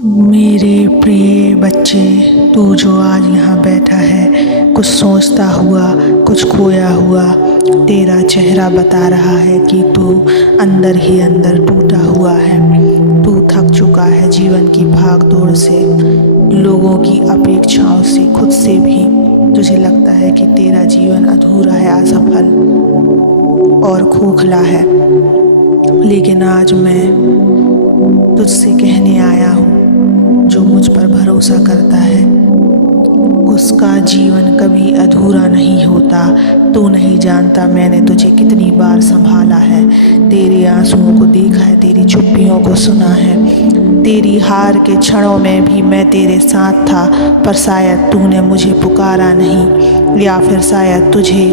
मेरे प्रिय बच्चे, तू जो आज यहाँ बैठा है, कुछ सोचता हुआ, कुछ खोया हुआ, तेरा चेहरा बता रहा है कि तू अंदर ही अंदर टूटा हुआ है। तू थक चुका है जीवन की भाग दौड़ से, लोगों की अपेक्षाओं से, खुद से भी। तुझे लगता है कि तेरा जीवन अधूरा है, असफल और खोखला है। लेकिन आज मैं तुझसे कहने आया हूँ, जो मुझ पर भरोसा करता है उसका जीवन कभी अधूरा नहीं होता। तू नहीं जानता मैंने तुझे कितनी बार संभाला है, तेरे आंसुओं को देखा है, तेरी चुप्पियों को सुना है। तेरी हार के क्षणों में भी मैं तेरे साथ था, पर शायद तूने मुझे पुकारा नहीं, या फिर शायद तुझे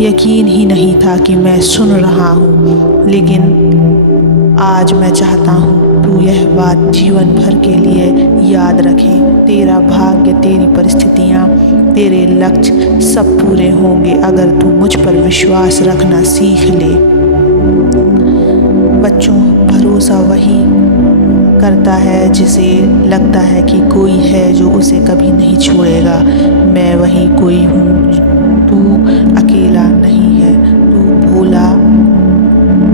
यकीन ही नहीं था कि मैं सुन रहा हूँ। लेकिन आज मैं चाहता हूँ तू यह बात जीवन भर के लिए याद रखे। तेरा भाग्य, तेरी परिस्थितियाँ, तेरे लक्ष्य सब पूरे होंगे अगर तू मुझ पर विश्वास रखना सीख ले। बच्चों, भरोसा वही करता है जिसे लगता है कि कोई है जो उसे कभी नहीं छोड़ेगा। मैं वही कोई हूँ। तू अकेला नहीं है, तू भोला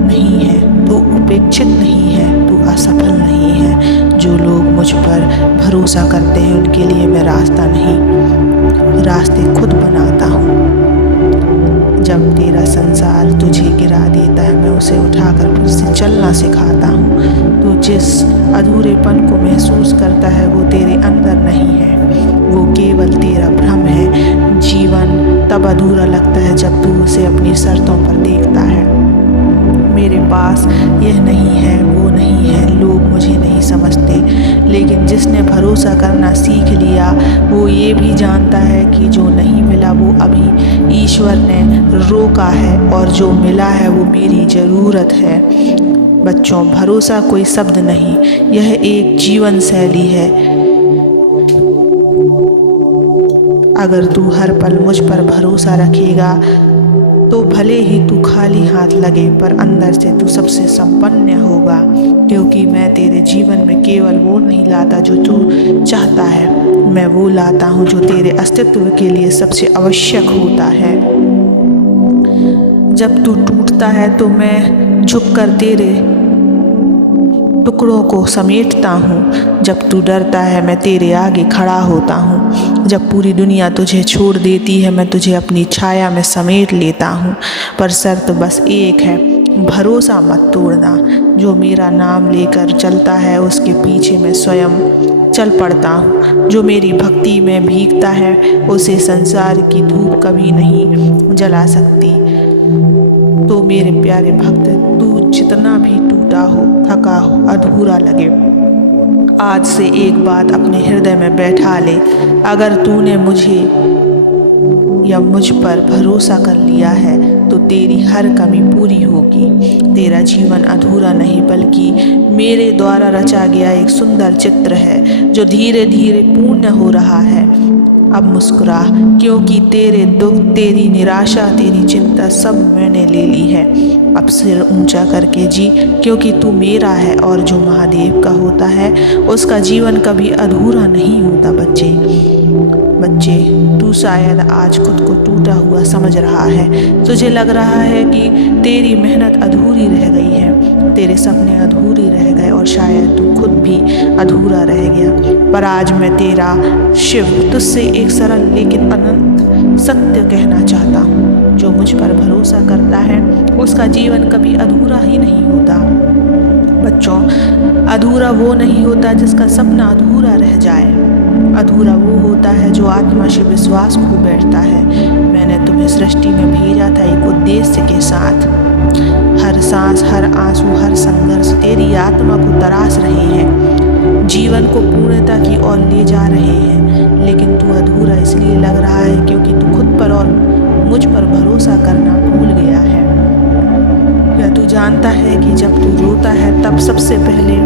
नहीं है, तू उपेक्षित नहीं है, तू असफल नहीं है। जो लोग मुझ पर भरोसा करते हैं उनके लिए मैं रास्ता नहीं, रास्ते खुद बनाता हूँ। जब तेरा संसार तुझे गिरा देता है, मैं उसे उठाकर फिर से चलना सिखाता हूँ। तू जिस अधूरेपन को महसूस करता है वो तेरे अंदर नहीं है, वो केवल तेरा भ्रम है। जीवन तब अधूरा लगता है जब तू उसे अपनी शर्तों पर देखता है। मेरे पास यह नहीं है, वो नहीं है, लोग मुझे नहीं समझते। लेकिन जिसने भरोसा करना सीख लिया वो ये भी जानता है कि जो नहीं मिला वो अभी ईश्वर ने रोका है, और जो मिला है वो मेरी ज़रूरत है। बच्चों, भरोसा कोई शब्द नहीं, यह एक जीवन शैली है। अगर तू हर पल मुझ पर भरोसा रखेगा तो भले ही तू खाली हाथ लगे, पर अंदर से तू सबसे संपन्न होगा। क्योंकि मैं तेरे जीवन में केवल वो नहीं लाता जो तू चाहता है, मैं वो लाता हूँ जो तेरे अस्तित्व के लिए सबसे आवश्यक होता है। जब तू टूटता है तो मैं झुककर तेरे टुकड़ों को समेटता हूँ। जब तू डरता है मैं तेरे आगे खड़ा होता हूँ। जब पूरी दुनिया तुझे छोड़ देती है मैं तुझे अपनी छाया में समेट लेता हूँ। पर शर्त बस एक है, भरोसा मत तोड़ना। जो मेरा नाम लेकर चलता है उसके पीछे मैं स्वयं चल पड़ता हूँ। जो मेरी भक्ति में भीगता है उसे संसार की धूप कभी नहीं जला सकती। तो मेरे प्यारे भक्त, तू जितना भी टूटा हो, थका हो, अधूरा लगे, आज से एक बात अपने हृदय में बैठा ले। अगर तूने मुझे या मुझ पर भरोसा कर लिया है तो तेरी हर कमी पूरी होगी। तेरा जीवन अधूरा नहीं बल्कि मेरे द्वारा रचा गया एक सुंदर चित्र है जो धीरे धीरे पूर्ण हो रहा है। अब मुस्कुरा, क्योंकि तेरे दुख, तेरी निराशा, तेरी चिंता सब मैंने ले ली है। अब सिर ऊंचा करके जी, क्योंकि तू मेरा है, और जो महादेव का होता है उसका जीवन कभी अधूरा नहीं होता। बच्चे, तू शायद आज खुद को टूटा हुआ समझ रहा है। तुझे लग रहा है कि तेरी मेहनत अधूरी रह गई है, तेरे सपने अधूरे रह गए, और शायद तू खुद भी अधूरा रह गया। पर आज मैं तेरा शिव तुझसे एक सरल लेकिन अनंत सत्य कहना चाहता हूँ। जो मुझ पर भरोसा करता है उसका जीवन कभी अधूरा ही नहीं होता। बच्चों, अधूरा वो नहीं होता जिसका सपना अधूरा रह जाए। अधूरा वो होता है जो आत्मा से विश्वास खो बैठता है। मैंने तुम्हें सृष्टि में भेजा था एक उद्देश्य के साथ। हर सांस, हर आंसू, हर संघर्ष तेरी आत्मा को तराश रहे हैं, जीवन को पूर्णता की ओर ले जा रहे हैं। लेकिन तू अधूरा इसलिए लग रहा है क्योंकि तू खुद पर और मुझ पर भरोसा करना भूल गया है। क्या तू जानता है कि जब तू रोता है तब सबसे पहले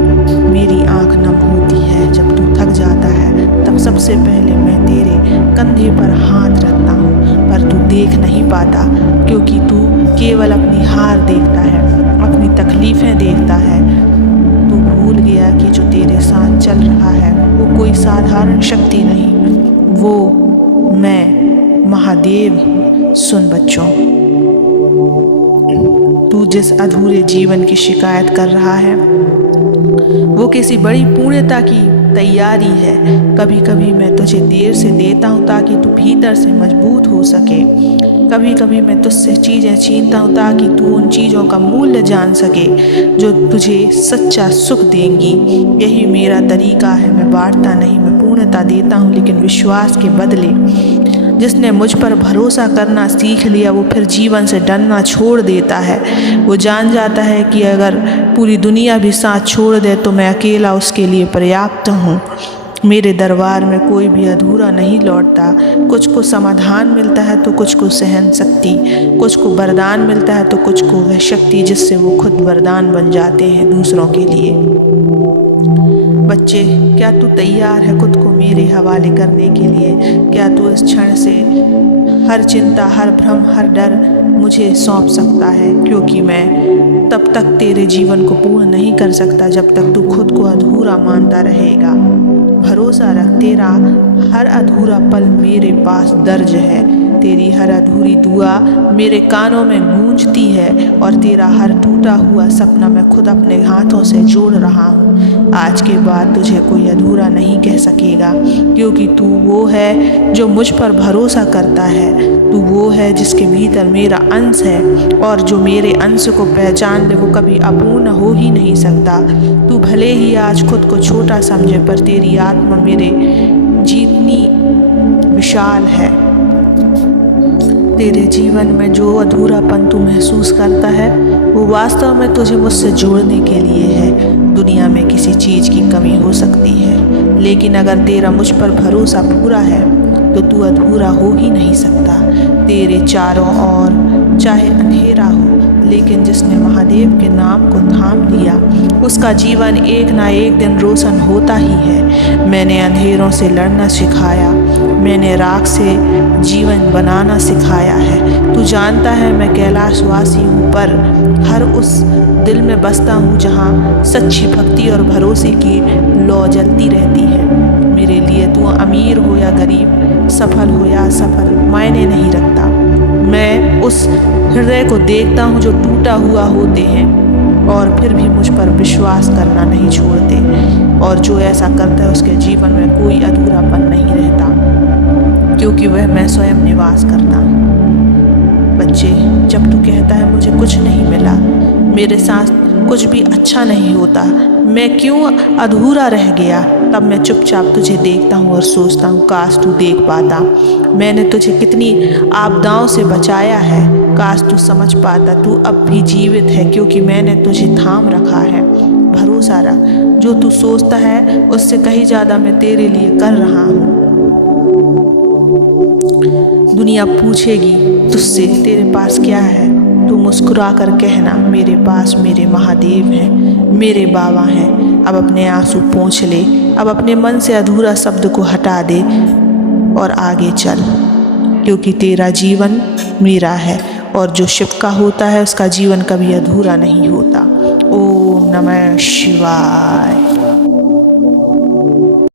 मेरी आंख नम होती है। जब तू थक जाता है तब सबसे पहले मैं तेरे कंधे पर हाथ रखता हूँ, पर तू देख नहीं पाता क्योंकि तू केवल अपनी हार देखता है, अपनी तकलीफ़ें देखता है। तू भूल गया कि जो तेरे साथ चल रहा है वो कोई साधारण शक्ति नहीं, वो मैं महादेव हूँ। सुन बच्चों, तू जिस अधूरे जीवन की शिकायत कर रहा है वो किसी बड़ी पूर्णता की तैयारी है। कभी कभी मैं तुझे देर से देता हूँ ताकि तू भीतर से मजबूत हो सके। कभी कभी मैं तुझसे चीज़ें छीनता हूँ ताकि तू उन चीज़ों का मूल्य जान सके जो तुझे सच्चा सुख देंगी। यही मेरा तरीका है, मैं बांटता नहीं, मैं पूर्णता देता हूँ, लेकिन विश्वास के बदले। जिसने मुझ पर भरोसा करना सीख लिया वो फिर जीवन से डरना छोड़ देता है। वो जान जाता है कि अगर पूरी दुनिया भी साथ छोड़ दे तो मैं अकेला उसके लिए पर्याप्त हूँ। मेरे दरबार में कोई भी अधूरा नहीं लौटता। कुछ को समाधान मिलता है तो कुछ को सहन शक्ति, कुछ को वरदान मिलता है तो कुछ को वह शक्ति जिससे वो खुद वरदान बन जाते हैं दूसरों के लिए। बच्चे, क्या तू तैयार है खुद को मेरे हवाले करने के लिए? क्या तू इस क्षण से हर चिंता, हर भ्रम, हर डर मुझे सौंप सकता है? क्योंकि मैं तब तक तेरे जीवन को पूर्ण नहीं कर सकता जब तक तू खुद को अधूरा मानता रहेगा। भरोसा रख, तेरा हर अधूरा पल मेरे पास दर्ज है। तेरी हर अधूरी दुआ मेरे कानों में गूंजती है और तेरा हर टूटा हुआ सपना मैं खुद अपने हाथों से जोड़ रहा हूँ। आज के बाद तुझे कोई अधूरा नहीं कह सकेगा, क्योंकि तू वो है जो मुझ पर भरोसा करता है। तू वो है जिसके भीतर मेरा अंश है, और जो मेरे अंश को पहचान ले वो कभी अपूर्ण हो ही नहीं सकता। तू भले ही आज खुद को छोटा समझे, पर तेरी आत्मा मेरे जितनी विशाल है। तेरे जीवन में जो अधूरापन तू महसूस करता है वो वास्तव में तुझे मुझसे जोड़ने के लिए है। दुनिया में किसी चीज़ की कमी हो सकती है, लेकिन अगर तेरा मुझ पर भरोसा पूरा है तो तू अधूरा हो ही नहीं सकता। तेरे चारों ओर चाहे अंधेरा हो, लेकिन जिसने महादेव के नाम को थाम लिया उसका जीवन एक ना एक दिन रोशन होता ही है। मैंने अंधेरों से लड़ना सिखाया, मैंने राख से जीवन बनाना सिखाया है। तू जानता है मैं कैलाशवासी हूँ, पर हर उस दिल में बसता हूँ जहाँ सच्ची भक्ति और भरोसे की लौ जलती रहती है। मेरे लिए तू अमीर हो या गरीब, सफल हो या असफल, मायने नहीं रखता। मैं उस हृदय को देखता हूँ जो टूटा हुआ होते हैं और फिर भी मुझ पर विश्वास करना नहीं छोड़ते, और जो ऐसा करता है उसके जीवन में कोई अधूरापन नहीं रहता, क्योंकि वह मैं स्वयं निवास करता हूँ। बच्चे, जब तू कहता है मुझे कुछ नहीं मिला, मेरे साथ कुछ भी अच्छा नहीं होता, मैं क्यों अधूरा रह गया, तब मैं चुपचाप तुझे देखता हूँ और सोचता हूँ काश तू देख पाता। मैंने तुझे कितनी आपदाओं से बचाया है, काश तू समझ पाता। तू अब भी जीवित है क्योंकि मैंने तुझे थाम रखा है। भरोसा रख, जो तू सोचता है उससे कहीं ज़्यादा मैं तेरे लिए कर रहा हूँ। दुनिया पूछेगी तुझसे तेरे पास क्या है, तू मुस्कुरा कर कहना मेरे पास मेरे महादेव हैं, मेरे बाबा हैं। अब अपने आंसू पोंछ ले, अब अपने मन से अधूरा शब्द को हटा दे और आगे चल, क्योंकि तेरा जीवन मेरा है और जो शिव का होता है उसका जीवन कभी अधूरा नहीं होता। ओम नमः शिवाय।